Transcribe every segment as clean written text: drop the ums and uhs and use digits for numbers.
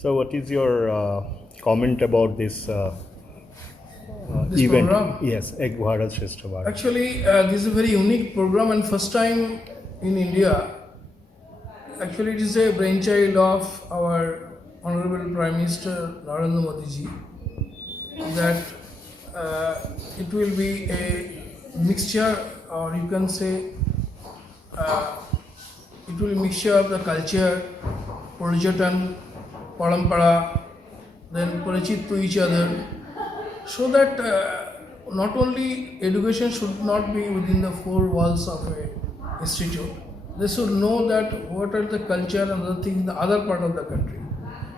So, what is your comment about this This event? program? Yes, Ek Bharat Shresth Bharat. Actually, this is a very unique program and first time in India. Actually, it is a brainchild of our Honorable Prime Minister Narendra Modi ji. That it will be a mixture, or you can say, it will be a mixture of the culture, Parjatan, Parampara, then Parachit to each other, so that not only education should not be within the four walls of a institute, they should know that what are the culture and other things in the other part of the country.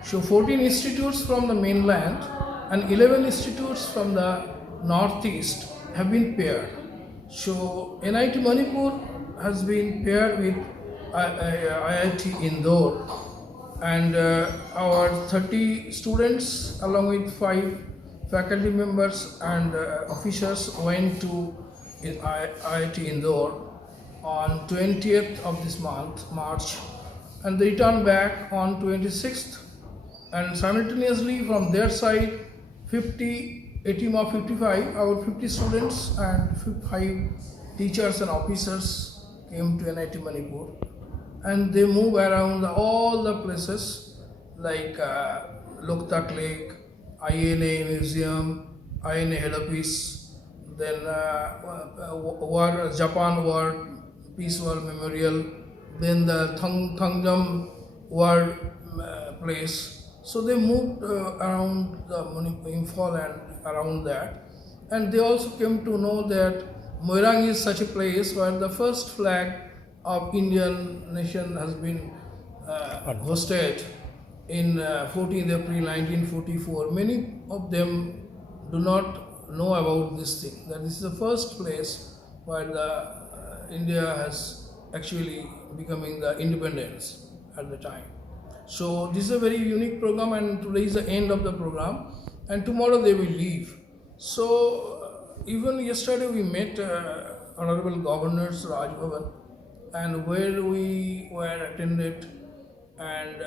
So 14 institutes from the mainland and 11 institutes from the northeast have been paired. So NIT Manipur has been paired with IIT Indore, and our 30 students along with 5 faculty members and officers went to IIT Indore on 20th of this month, March, and they returned back on 26th, and simultaneously from their side a team of 55, our 50 students and 5 teachers and officers came to NIT Manipur, and they move around all the places like Loktak Lake, INA Museum, INA Head Office, then Japan War Peace War Memorial, then the Thangjam War place. So they moved around the Imphal and around that, and they also came to know that Moirang is such a place where the first flag of Indian nation has been hosted in 14th April 1944. Many of them do not know about this thing, that this is the first place where the India has actually becoming the independence at the time. So this is a very unique program, and today is the end of the program, and tomorrow they will leave. So even yesterday we met Honorable Governors Raj Bhavan, and where we were attended, and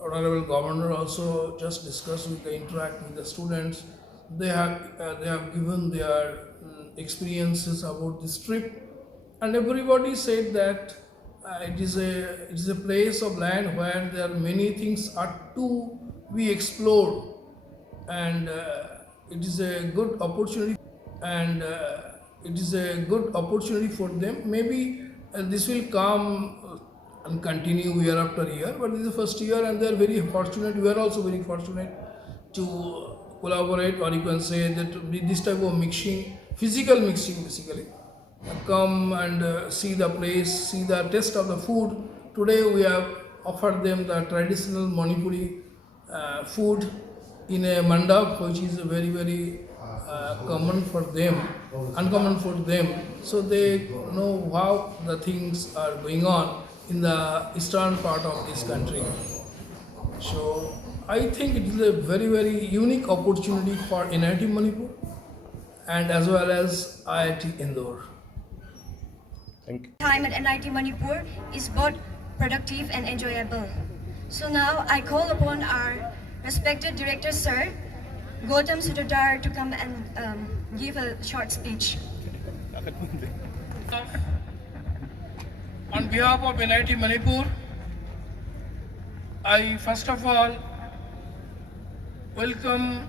Honorable Governor also just discussed with interact with the students. They have given their experiences about this trip, and everybody said that it is a place of land where there are many things are to be explored, and it is a good opportunity, and it is a good opportunity for them. Maybe this will come and continue year after year, but this is the first year, and they are very fortunate. We are also very fortunate to collaborate, or you can say that this type of mixing, physical mixing basically. Come and see the place, see the taste of the food. Today we have offered them the traditional Manipuri food in a mandap, which is very, very common for them, uncommon for them. So they know how the things are going on in the eastern part of this country. So I think it is a very, very unique opportunity for NIT Manipur and as well as IIT Indore. Thank you. Time at NIT Manipur is both productive and enjoyable. So now I call upon our respected director, Sir Gautam Sutardar, to come and give a short speech. On behalf of NIT Manipur, I first of all welcome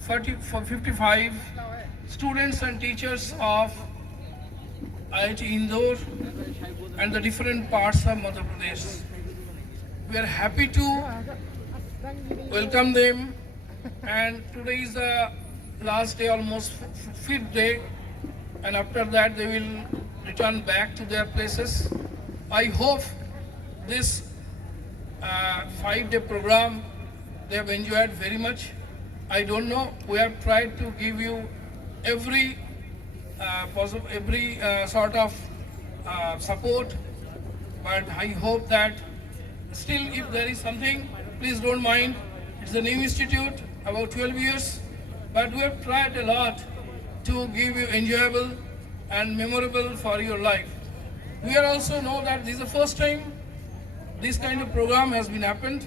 55 students and teachers of IIT Indore and the different parts of Madhya Pradesh. We are happy to welcome them, and today is the last day, almost 5th day, and after that they will return back to their places. I hope this 5-day program they have enjoyed very much. I don't know, we have tried to give you every sort of support, but I hope that still if there is something, please don't mind. It's a new institute, about 12 years, but we have tried a lot to give you enjoyable and memorable for your life. We are also know that this is the first time this kind of program has been happened,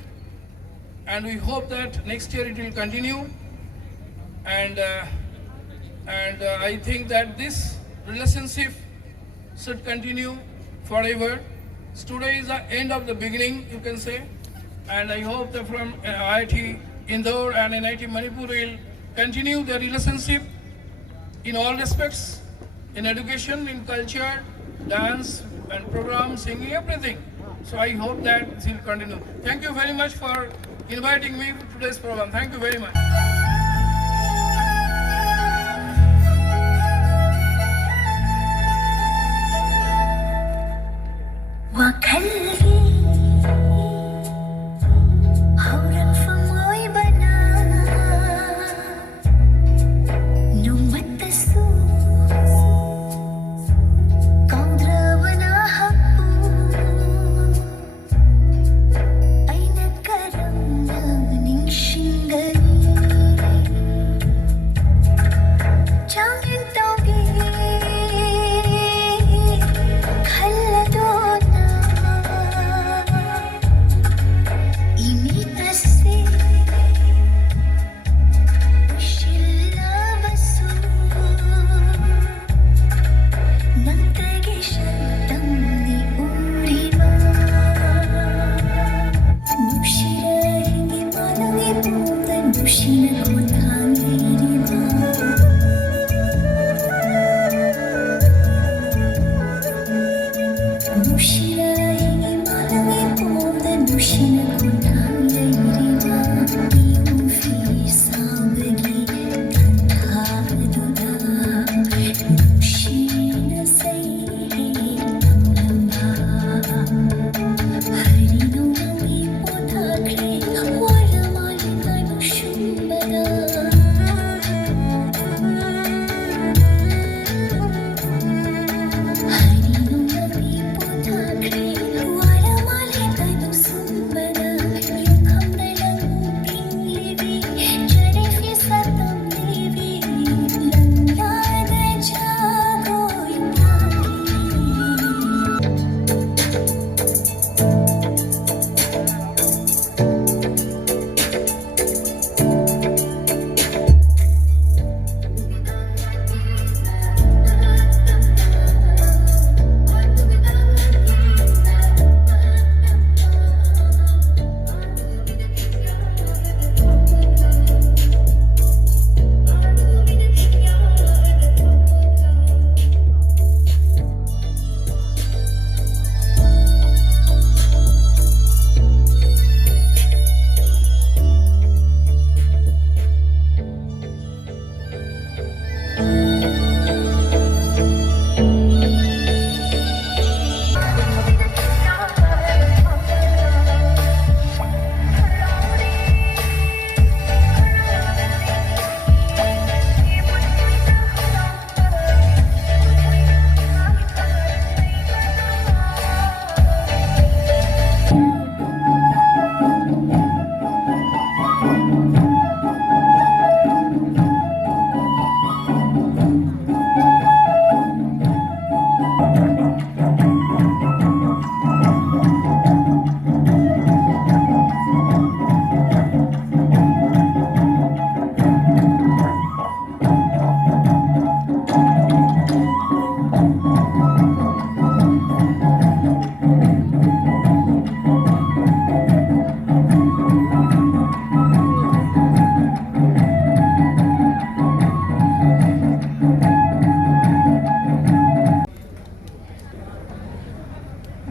and we hope that next year it will continue. And I think that this relationship should continue forever. So today is the end of the beginning, you can say, and I hope that from IIT Indore and NIT Manipur will continue the relationship in all respects, in education, in culture, dance and program, singing, everything. So I hope that it will continue. Thank you very much for inviting me to today's program. Thank you very much.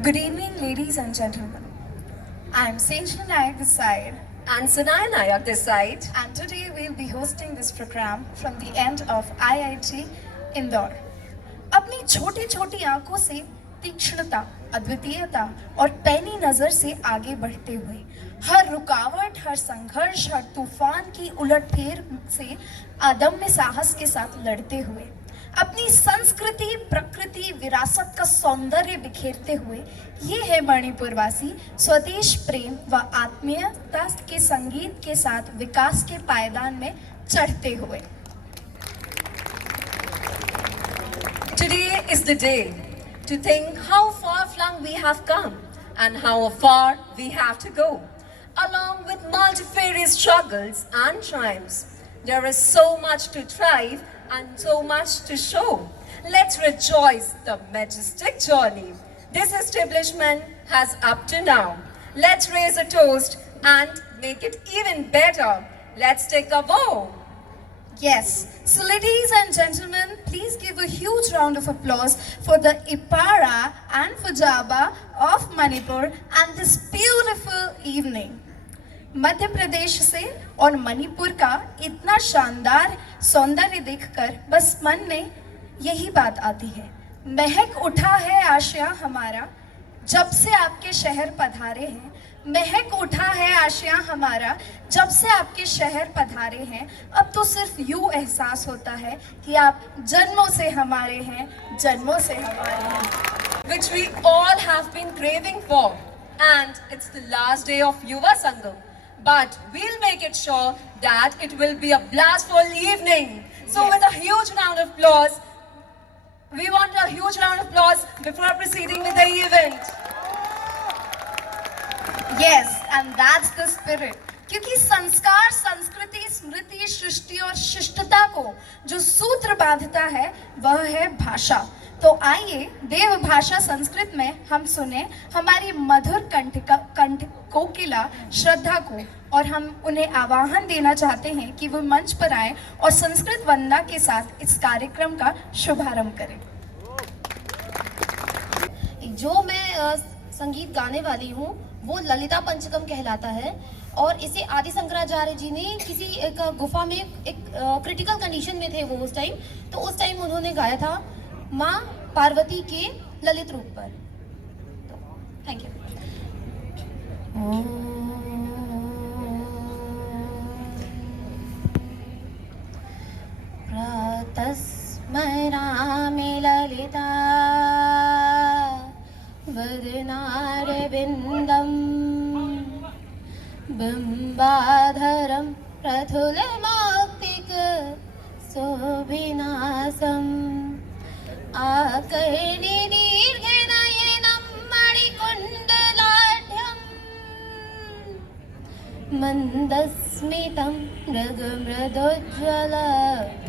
Good evening, ladies and gentlemen. I'm Sejna Nayak this side, And Sanaya Nayak this side. and today we'll be hosting this program from the end of IIT Indore. अपनी छोटी छोटी आंखों से तीक्ष्णता, अद्वितीयता और पैनी नजर से आगे बढ़ते हुए हर रुकावट, हर संघर्ष, हर तूफान की उलटफेर से अदम्य साहस के साथ लड़ते हुए अपनी संस्कृति, प्रकृति, विरासत का सौंदर्य बिखेरते हुए ये है मणिपुरवासी स्वदेश प्रेम व आत्मीयता के संगीत के साथ विकास के पायदान में चढ़ते हुए। Today is the day to think how far flung we have come and how far we have to go. along with multifarious struggles and triumphs. There is so much to thrive and so much to show. Let's rejoice the majestic journey this establishment has up to now. Let's raise a toast and make it even better. Let's take a vow. Yes. So ladies and gentlemen, please give a huge round of applause for the Ipara and Fujaba of Manipur and this beautiful evening. Madhya Pradesh से और मणिपुर का इतना शानदार सौंदर्य देखकर बस मन में यही बात आती है। महक उठा है आशिया हमारा जब से आपके शहर पधारे हैं। महक उठा है आशिया हमारा जब से आपके शहर पधारे हैं। अब तो सिर्फ यूं एहसास होता है कि आप जन्मों से हमारे हैं, जन्मों से हमारे हैं। Which we all have been craving for. And it's the last day of Yuva Sangam. But we'll make it sure that it will be a blastful evening. So with a huge round of applause, we want a huge round of applause before proceeding with the event. Yes, and that's the spirit. क्योंकि संस्कार, संस्कृति, स्मृति, सृष्टि और शिष्टता को जो सूत्र बांधता है वह है भाषा। तो आइए देव भाषा संस्कृत में हम सुने हमारी मधुर कंठ कोकिला श्रद्धा को, और हम उन्हें आह्वान देना चाहते हैं कि वो मंच पर आए और संस्कृत वंदना के साथ इस कार्यक्रम का शुभारंभ करें। जो मैं संगीत गाने वाली हूँ वो ललिता पंचकम कहलाता है, और इसे आदि शंकराचार्य जी ने किसी एक गुफा में एक क्रिटिकल कंडीशन में थे वो उस टाइम, तो उस टाइम उन्होंने गाया था माँ पार्वती के ललित रूप पर। तो थैंक यू। प्रातस्मरामि ललिता वदनारविन्दम् बिम्बाधरं प्रथुलमौक्तिक शोभिनासम् आकर्णि दीर्घनयनं मणिकुण्डलाढ्यम् मन्दस्मितं मृगमृदोज्ज्वल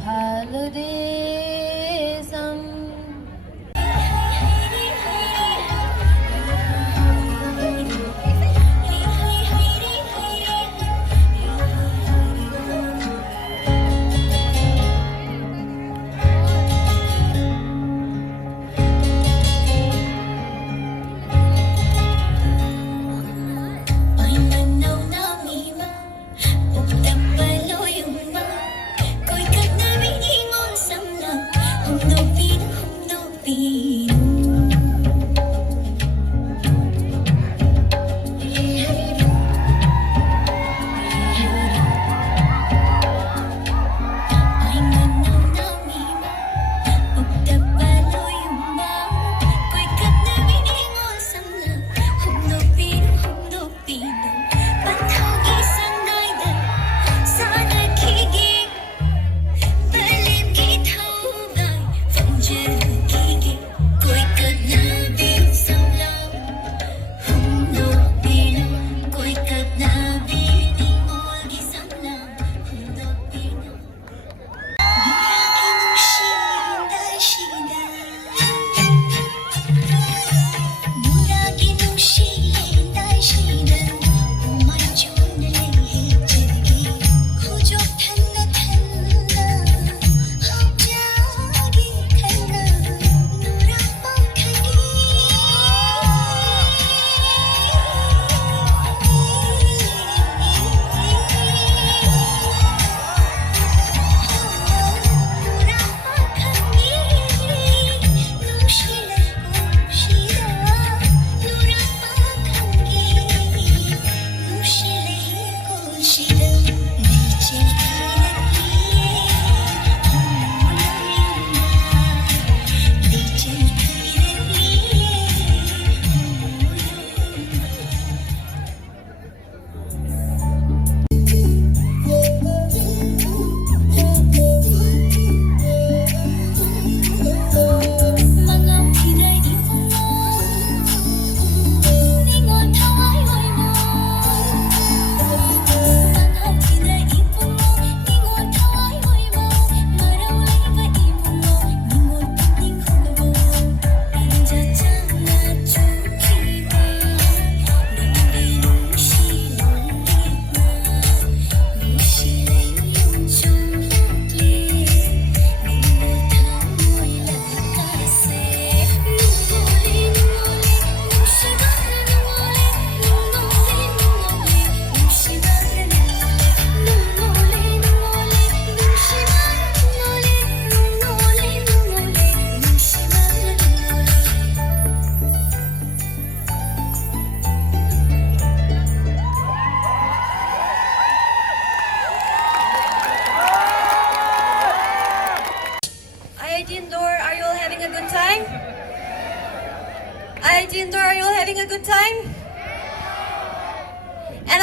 भालुदेशम् No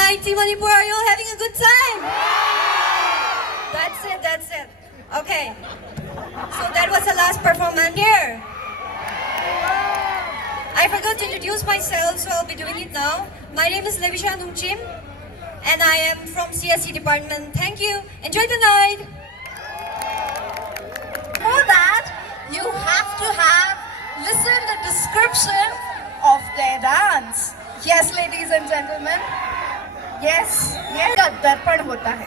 IIT Manipur. Are you all having a good time? That's it. Okay. So that was the last performance here. I forgot to introduce myself, so I'll be doing it now. My name is Levisha Nungchim, and I am from CSE department. Thank you. Enjoy the night. For that, you have to have listened the description of their dance. Yes, ladies and gentlemen. Yes, ये का दर्पण होता है।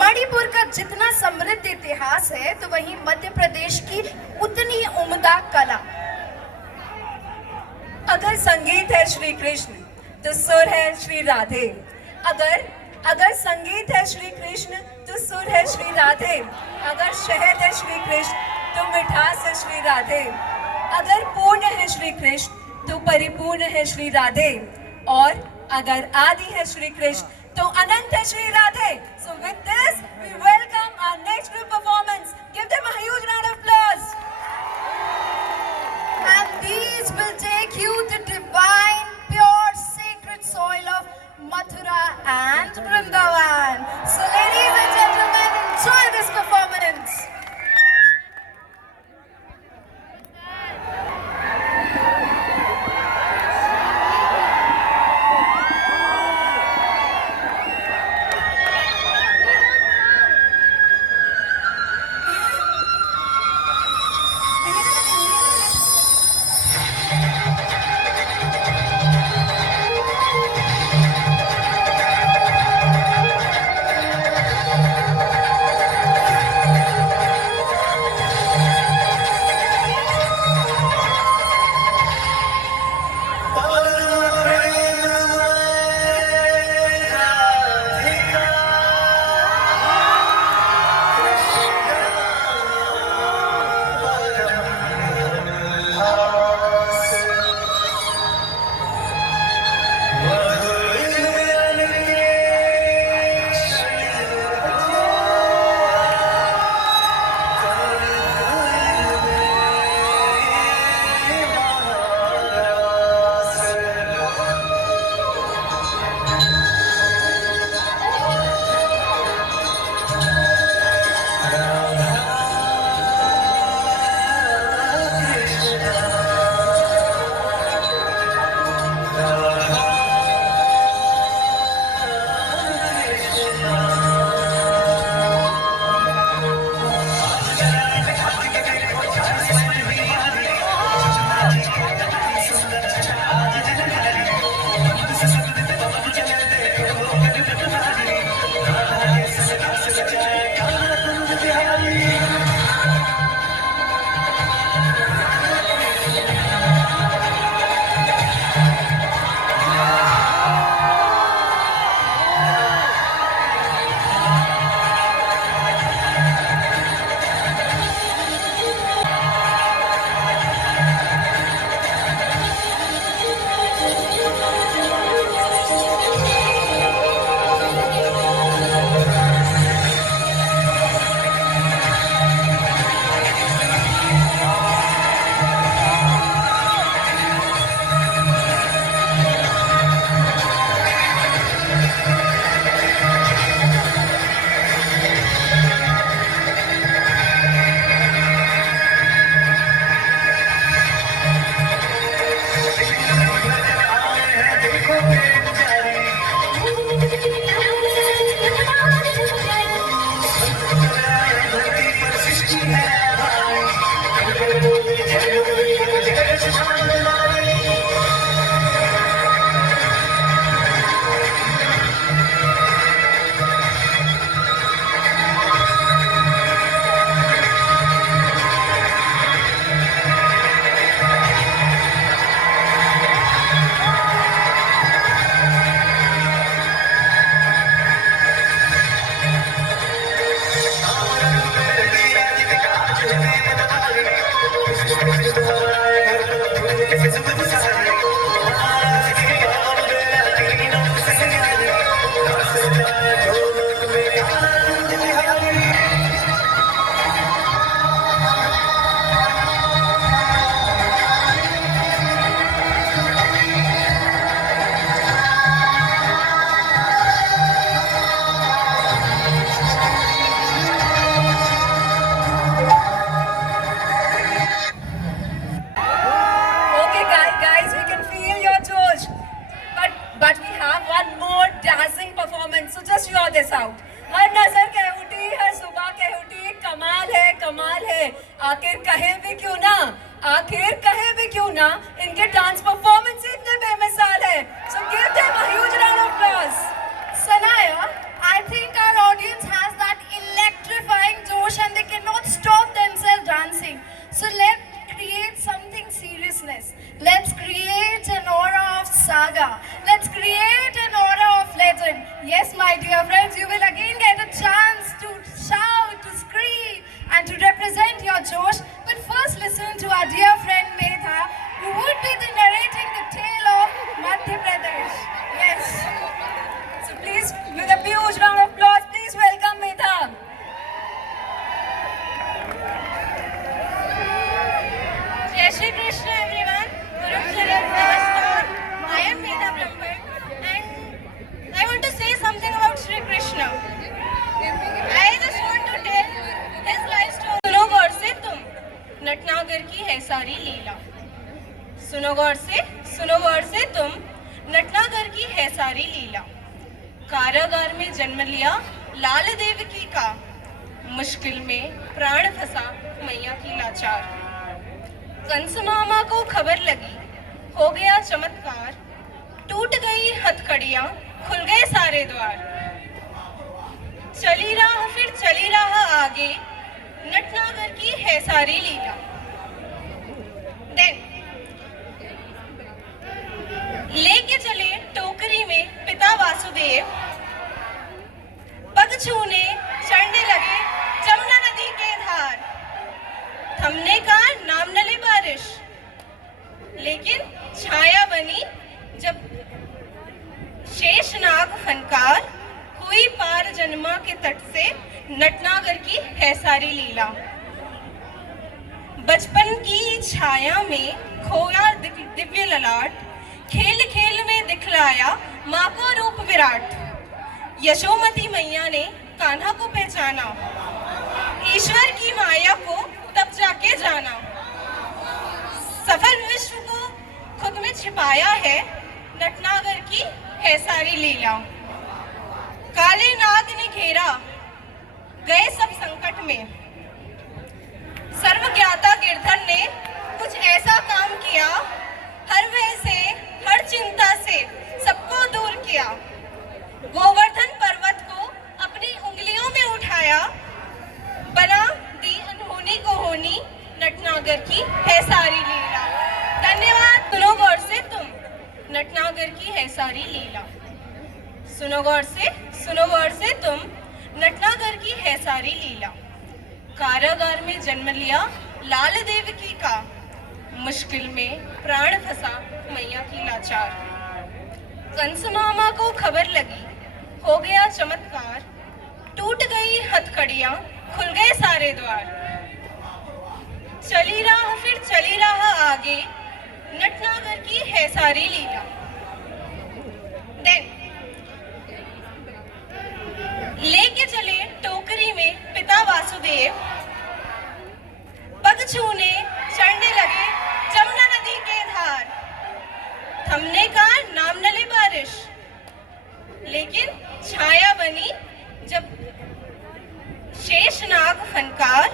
मणिपुर का जितना समृद्ध इतिहास है, तो वहीं मध्य प्रदेश की उतनी उम्दा कला। अगर संगीत है श्री कृष्ण तो सुर है श्री राधे। अगर संगीत है श्री कृष्ण तो सुर है श्री राधे। अगर शहद है श्री कृष्ण तो मिठास है श्री राधे। अगर पूर्ण है श्री कृष्ण तो परिपूर्ण है श्री राधे। और अगर आदि है श्री कृष्ण तो अनंत है Shri Radhe. So with this we welcome our next group performance. Give them a huge round of applause. And these will take you to divine, pure, sacred soil of Mathura and Vrindavan. So ladies and gentlemen, enjoy this performance. आखिर कहे भी क्यों ना, आखिर कहे भी क्यों ना, इनके डांस परफॉर्मेंस इतने बेमिसाल है. So give them a huge round of applause. Sanaya, I think our audience has that electrifying josh and they cannot stop themselves dancing. So let's create something seriousness. Let's create an aura of saga. Let's create an aura of legend. Yes, my dear friends, you will again get a chance to shout, to scream, and to represent your josh. But first, listen to our dear friend Medha, who would be narrating the tale of Madhya Pradesh. Yes. So please, with a huge round of applause, please welcome Medha. Jai Shri Krishna everyone. Namaskar. I am Medha Brahmbhatt and I want to say something about Shri Krishna. I just want to tell his life story. सुनो गौर से तुम, नटनागर की है सारी लीला. सुनो गौर से तुम, नटनागर की है सारी लीला. कारागार में जन्म लिया लाल देवकी का, मुश्किल में प्राण फंसा मैया की लाचार. कंस मामा को खबर लगी, हो गया चमत्कार, टूट गई हथकड़ियां, खुल गए सारे द्वार. चली राह फिर चली राह आगे, नटनागर की है सारी लीला. देन लेके चले टोकरी में पिता वासुदेव, पग छूने चढ़ने लगे जमुना नदी के धार. थमने का नाम न ले बारिश, लेकिन छाया बनी जब शेषनाग फनकार, हुई पार जन्मा के तट से नटनागर की है सारी लीला. बचपन की छाया में खोया दिव्य ललाट, खेल खेल में दिखलाया माँ को रूप विराट. यशोमती मैया ने कान्हा को पहचाना, ईश्वर की माया को तब जाके जाना. सफल विश्व को खुद में छिपाया है, नटनागर की है सारी लीला. काले नाग ने घेरा, गए सब संकट में. सर्वज्ञाता गिरधर ने कुछ ऐसा काम किया, हर भय से हर चिंता से सबको दूर किया. गोवर्धन पर्वत को अपनी उंगलियों में उठाया, बना दी अनहोनी को होनी, नटनागर की है सारी लीला. धन्यवाद. सुनो गौर से तुम, नटनागर की है सारी लीला. सुनो गौर से तुम, नटनागर की है सारी लीला. कारागार में जन्म लिया लाल देवकी का, मुश्किल में प्राण फंसा मैया की लाचार. कंस मामा को खबर लगी, हो गया चमत्कार, टूट गई हथकड़ियां, खुल गए सारे द्वार. चली राह फिर चली राह आगे, नटनागर की है सारी लीला. देन लेके चले टोकरी में पिता वासुदेव, पग छूने चढ़ने लगे जमुना नदी के धार. थमने का नाम न ले बारिश, लेकिन छाया बनी जब शेषनाग फनकार,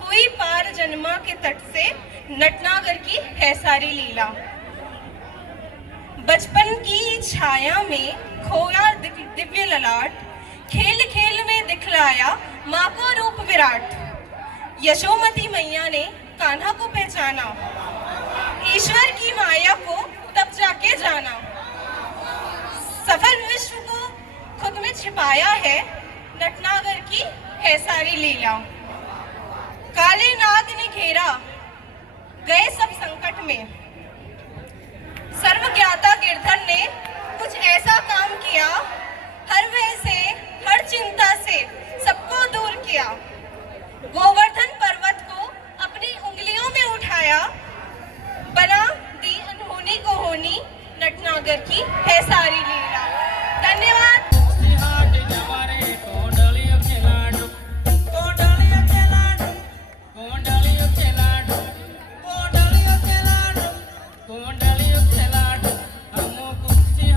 हुई पार जन्मा के तट से नटनागर की है सारी लीला. बचपन की छाया में खोया दिव्य ललाट, खेल खेल में दिखलाया माँ को रूप विराट. यशोमती मैया ने कान्हा को पहचाना, ईश्वर की माया को तब जाके जाना. सफल विश्व को खुद में छिपाया है, नटनागर की है सारी लीला. काले नाग ने घेरा, गए सब संकट में. सर्वज्ञाता गिरधर ने कुछ ऐसा काम किया, हर भय से हर चिंता से सबको दूर किया. गोवर्धन पर्वत को अपनी उंगलियों में उठाया, बना दी अनहोनी को होनी, नटनागर की है सारी लीला. धन्यवाद. कोंडलियों के लाडू, हमको खुशी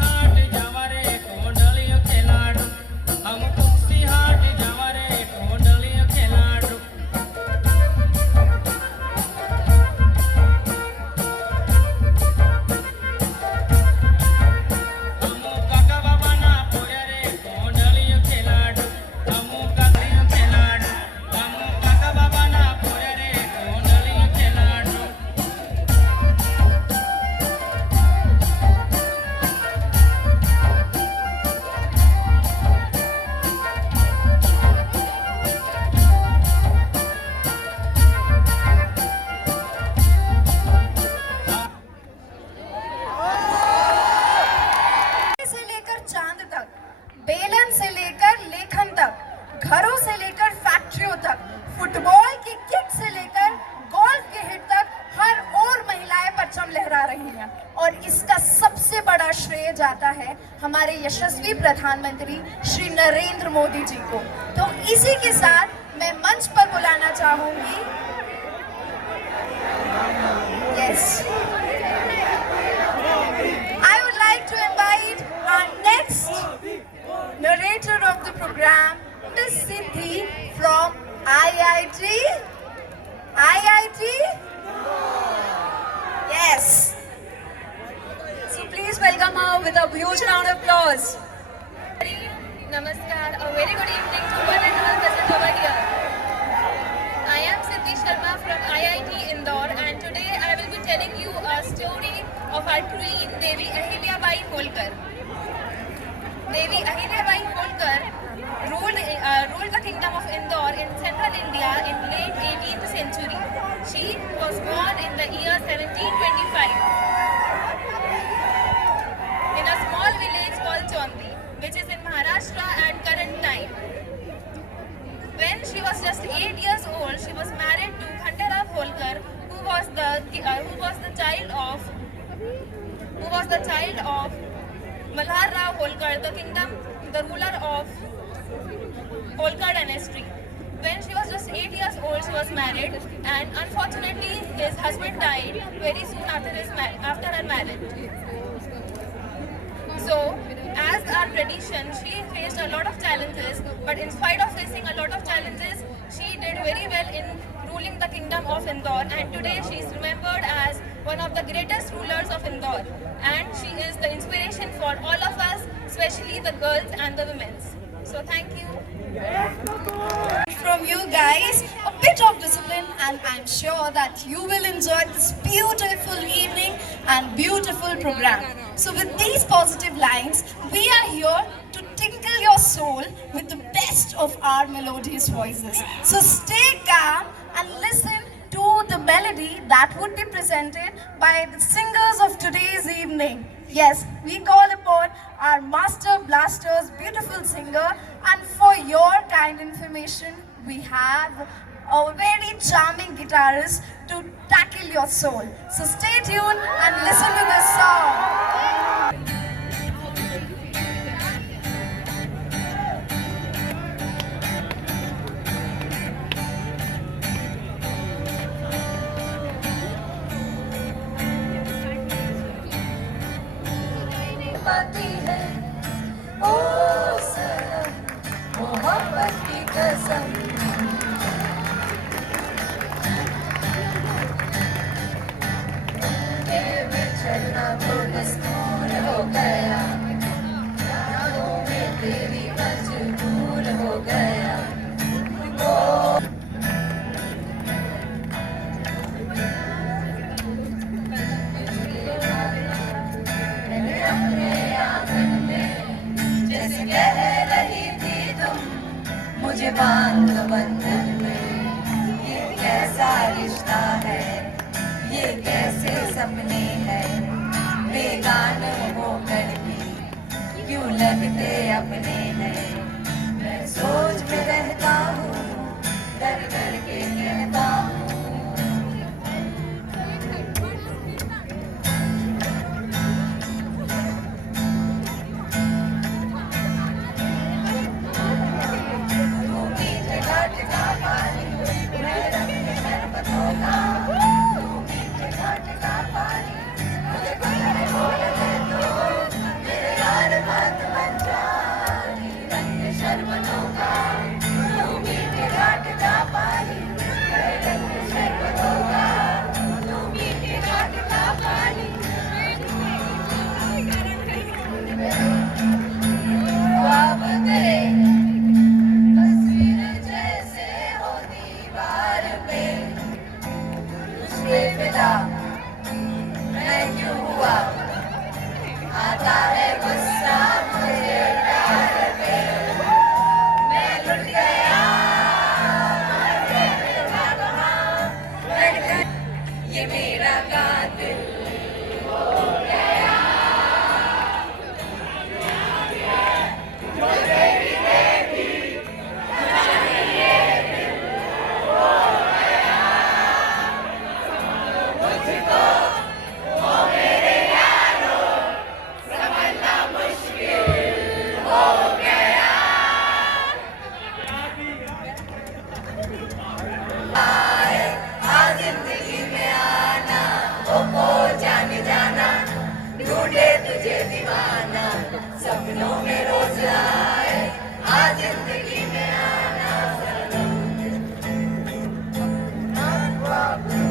जाता है हमारे यशस्वी प्रधानमंत्री श्री नरेंद्र मोदी जी को। तो इसी के साथ मैं मंच पर बुलाना चाहूंगी I would like to invite our next narrator of the program, Miss Siddhi from IIT. Yes. So please welcome her with a huge round of applause. Namaskar, a very good evening to one and all present over here. I am Siddhi Sharma from IIT Indore, and today I will be telling you a story of our queen Devi Ahilyabai Holkar. Devi Ahilyabai Holkar ruled the kingdom of Indore in central India in late 18th century. She was born in the year 1725 in a small village called Chondi, which is in Maharashtra at current time. When she was just 8 years old, she was married to Khanderao Holkar, who was the child of Malhar Rao Holkar, the ruler of Holkar dynasty. When she was just 8 years old, she was married, and unfortunately, his husband died very soon after her marriage. So, as our tradition, she faced a lot of challenges, but in spite of facing a lot of challenges, she did very well in ruling the kingdom of Indore, and today she is remembered as one of the greatest rulers of Indore, and she is the inspiration for all of us, especially the girls and the women. So thank you. From you guys, a bit of discipline, and I'm sure that you will enjoy this beautiful evening and beautiful program. So with these positive lines, we are here to tinkle your soul with the best of our melodious voices. So stay calm and listen to the melody that would be presented by the singers of today's evening. Yes, we call upon our master blasters, beautiful singer, and for your kind information, we have a very charming guitarist to tackle your soul. So stay tuned and listen to this song. पाती है ओ सनम मोहब्बत की कसम में चलना तो मजबूर हो गया यादों में तेरी मजबूर हो गया कह रही थी तुम मुझे बांध बंधन में ये कैसा रिश्ता है ये कैसे सपने हैं बेगाने होकर भी क्यों लगते अपने हैं मैं सोच में रहता हूँ डर डर के कहता हूँ सपनों में रोज आए, आ जिंदगी में आना सनम।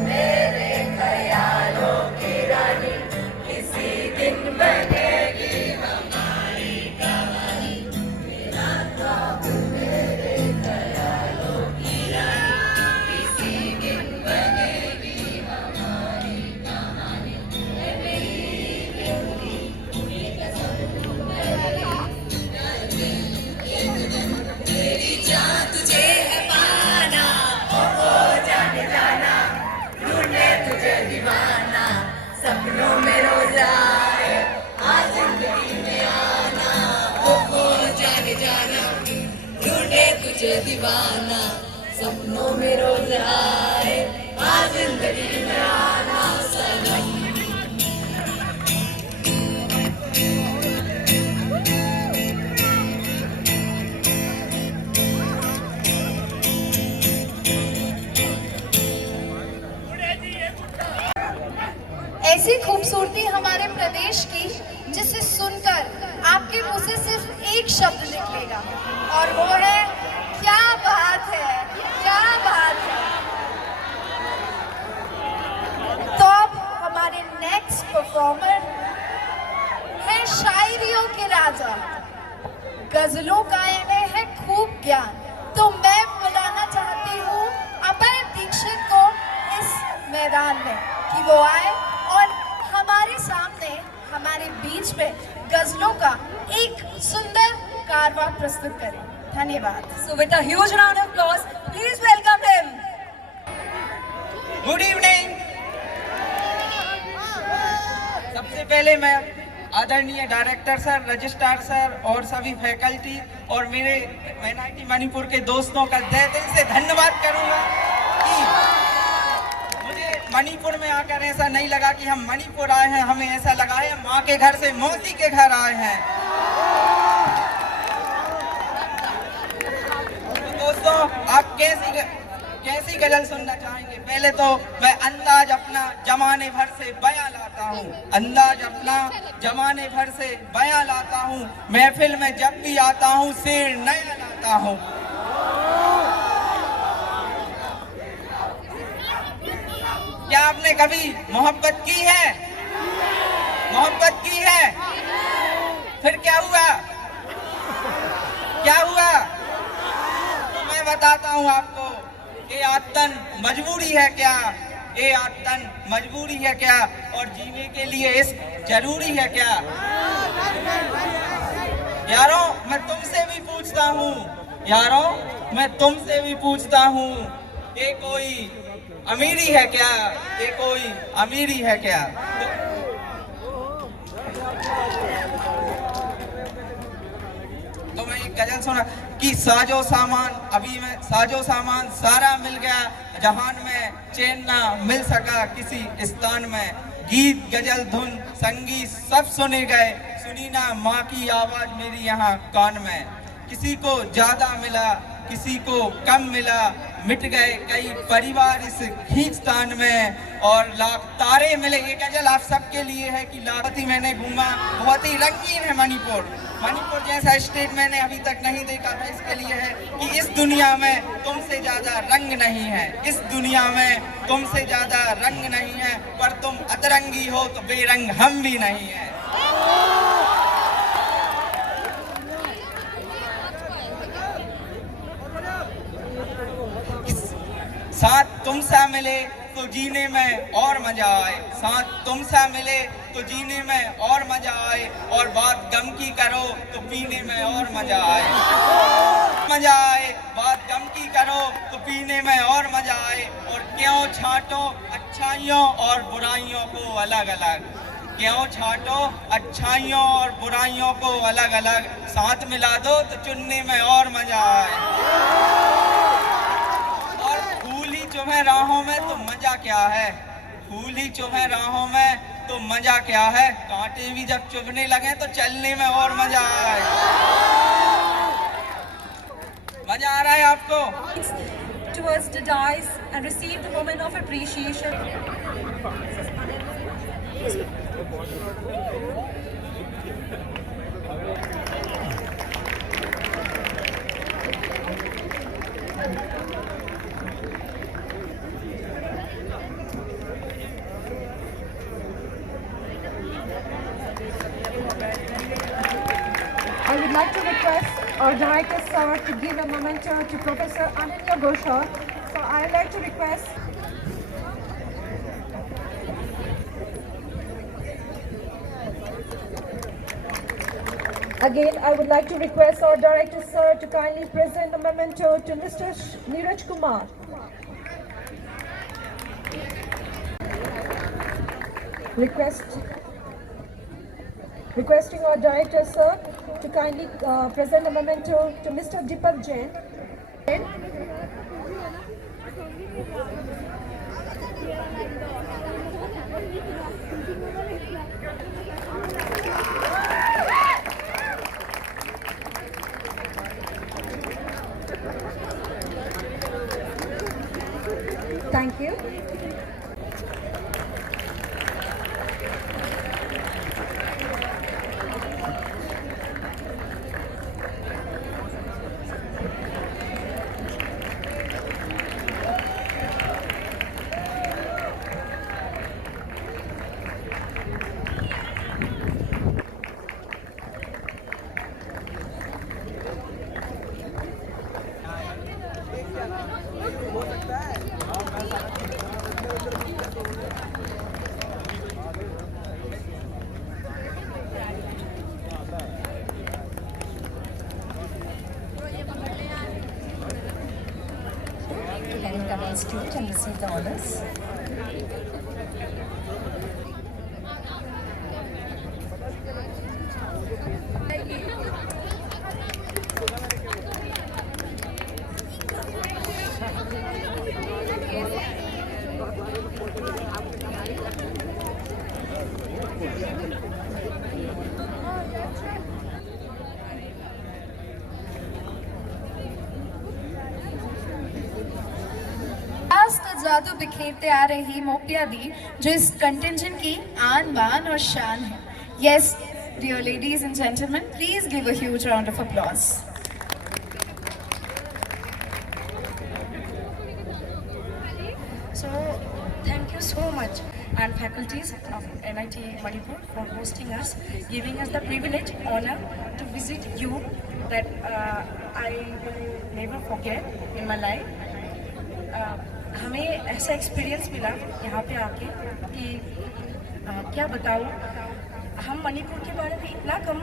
मेरे ख्यालों की रानी किसी दिन बनेगी हमारी कहानी। मेरा ख्वाब मेरे ख्यालों की रानी किसी दिन बनेगी हमारी कहानी। मेरी जान तुझे है पाना, ओ जाने जाना, ढूंढे तुझे दीवाना, सपनों में रोज आए, आ जिंदगी में आना, ओ जाने जाना, ढूंढे तुझे दीवाना, सपनों में रोज आए, आ जिंदगी में आना सनम। ऐसी खूबसूरती हमारे प्रदेश की जिसे सुनकर आपके मुंह से सिर्फ एक शब्द निकलेगा और वो है क्या बात है, क्या बात है। तो अब हमारे नेक्स्ट परफॉर्मर है शायरियों के राजा, गजलों का इन्हें है खूब ज्ञान। तो मैं बुलाना चाहती हूँ अभय दीक्षित को इस मैदान में कि वो आए और हमारे सामने, हमारे बीच में गजलों का एक सुंदर कारवां प्रस्तुत करें। धन्यवाद। So with a huge round of applause, please welcome him. Good evening. सबसे पहले मैं आदरणीय डायरेक्टर सर, रजिस्ट्रार सर और सभी फैकल्टी और मेरे NIT मणिपुर के दोस्तों का तहे दिल से धन्यवाद करूंगा कि मुझे मणिपुर में आकर ऐसा नहीं लगा कि हम मणिपुर आए हैं, हमें ऐसा लगा है माँ के घर से मौसी के घर आए हैं। तो दोस्तों, आप कैसी गजल सुनना चाहेंगे? पहले तो मैं अंदाज अपना जमाने भर से बयां लाता हूँ, अंदाज अपना जमाने भर से बयां लाता हूँ, महफिल में जब भी आता हूँ शेर नया लाता हूँ। क्या आपने कभी मोहब्बत की है? मोहब्बत की है? फिर क्या हुआ? क्या हुआ? तो मैं बताता हूँ आपको, ये आदतन मजबूरी है क्या? ये आदतन मजबूरी है क्या? और जीने के लिए इश्क जरूरी है क्या? यारों, मैं तुमसे भी पूछता हूँ, यारों मैं तुमसे भी पूछता हूँ, ये कोई अमीरी है क्या? ये कोई अमीरी है क्या? तो मैं एक गजल सुना कि साजो सामान, अभी मैं साजो सामान सारा मिल गया जहान में, चैन ना मिल सका किसी स्थान में, गीत गजल धुन संगीत सब सुने गए, सुनी ना माँ की आवाज मेरी यहाँ कान में। किसी को ज्यादा मिला, किसी को कम मिला, मिट गए कई परिवार इस खींचतान में, और लाख तारे मिले। ये गजल आप सबके लिए है कि लाख ही मैंने घूमा, बहुत ही रंगीन है मणिपुर। मणिपुर जैसा स्टेट मैंने अभी तक नहीं देखा था। इसके लिए है कि इस दुनिया में तुमसे ज्यादा रंग नहीं है, इस दुनिया में तुमसे ज्यादा रंग नहीं है, पर तुम अतरंगी हो तो बेरंग हम भी नहीं है। साथ तुम सा मिले तो जीने में और मजा आए, साथ तुम सा मिले तो जीने में और मजा आए, और बात गम की करो तो पीने में और मजा आए, मजा आए। बात गम की करो तो पीने में और मजा आए, और क्यों छांटो अच्छाइयों और बुराइयों को अलग अलग, क्यों छांटो अच्छाइयों और बुराइयों को अलग अलग, साथ मिला दो तो चुनने में और मजा आए। चुभे राहों में तो मजा क्या है, फूल ही चुभे राहों में तो मजा क्या है, कांटे भी जब चुभने लगे तो चलने में और मजा आए। मजा आ रहा है आपको? Towards the dais and receive the moment of appreciation. like to request our director sir to give a memento to Professor Ananya Ghoshal. So I'd like to request Again, I would like to request our director sir to kindly present the memento to Mr. Neeraj Kumar. Requesting our director sir to kindly present a memento to Mr. Deepak Jain. Thank you. Can you come on stage and receive the honors? जादू बिखेरते आ रही मोपिया दी जो इस contingent की आन बान और शान है. Yes, dear ladies and gentlemen, please give a huge round of applause. So, thank you so much and faculties of NIT Manipur for hosting us, giving us the privilege, honor to visit you that I will never forget in my life. हमें ऐसा experience मिला यहाँ पे आके कि क्या बताऊँ, हम मणिपुर के बारे में इतना कम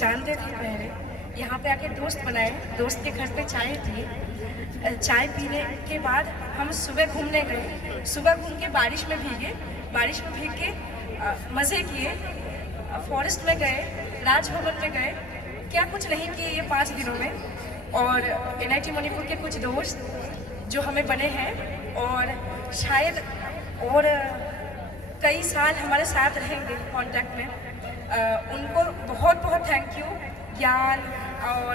जानते थे पहले. यहाँ पे आके दोस्त बनाए, दोस्त के घर पे चाय थी. चाय पीने के बाद हम सुबह घूमने गए. सुबह घूम के बारिश में भीगे, बारिश में भीग के मज़े किए. फॉरेस्ट में गए, राजभवन में गए. क्या कुछ नहीं किए ये 5 दिनों में. और NIT मणिपुर के कुछ दोस्त जो हमें बने हैं और शायद और कई साल हमारे साथ रहेंगे कांटेक्ट में. उनको बहुत बहुत थैंक यू. ज्ञान और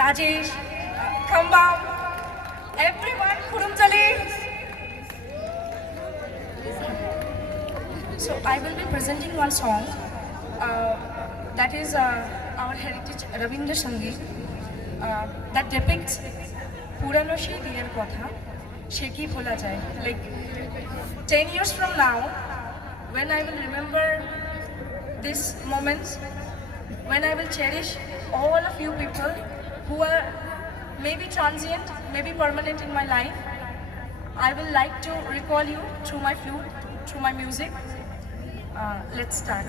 राजेश, खम्बाम, एवरीवन, खुरुमचली. So I will be presenting one song that is our heritage Rabindra Sangeet that depicts পুরানো সেই দিনের কথা সে কি ভোলা যায়. Like 10 years from now, when I will remember these moments, when I will cherish all of you people who are maybe transient, maybe permanent in my life, I will like to recall you through my flute, through my music. Let's start.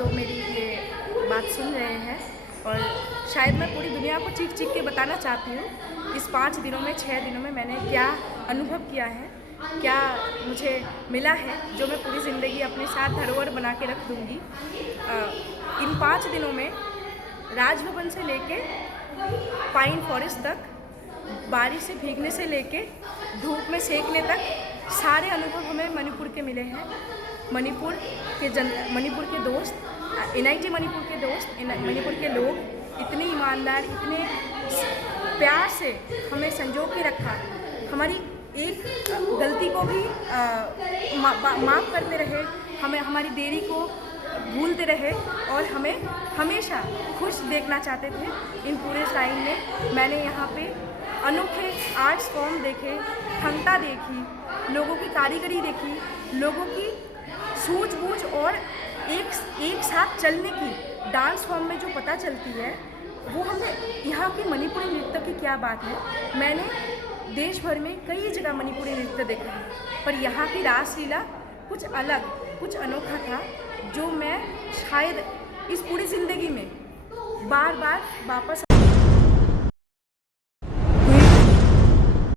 जो मेरी ये बात सुन रहे हैं, और शायद मैं पूरी दुनिया को चीख चीख के बताना चाहती हूँ इस 5 दिनों में 6 दिनों में मैंने क्या अनुभव किया है, क्या मुझे मिला है, जो मैं पूरी ज़िंदगी अपने साथ धरोहर बना के रख दूँगी। इन 5 दिनों में राजभवन से लेके पाइन फॉरेस्ट तक, बारिश से भीगने से लेके धूप में सेकने तक, सारे अनुभव हमें मणिपुर के मिले हैं। मणिपुर के दोस्त, NIT मणिपुर के दोस्त, मणिपुर के लोग इतने ईमानदार, इतने प्यार से हमें संजो के रखा, हमारी एक गलती को भी माफ़ करते रहे, हमें हमारी देरी को भूलते रहे और हमें हमेशा खुश देखना चाहते थे। इन पूरे टाइम में मैंने यहाँ पे अनोखे आर्ट्स फॉर्म देखे, क्षमता देखी, लोगों की कारीगरी देखी, लोगों की सूझबूझ और एक साथ चलने की डांस फॉर्म में जो पता चलती है, वो हमें यहाँ के मणिपुरी नृत्य की क्या बात है। मैंने देश भर में कई जगह मणिपुरी नृत्य देखा है, पर यहाँ की रासलीला कुछ अलग, कुछ अनोखा था, जो मैं शायद इस पूरी ज़िंदगी में बार बार वापस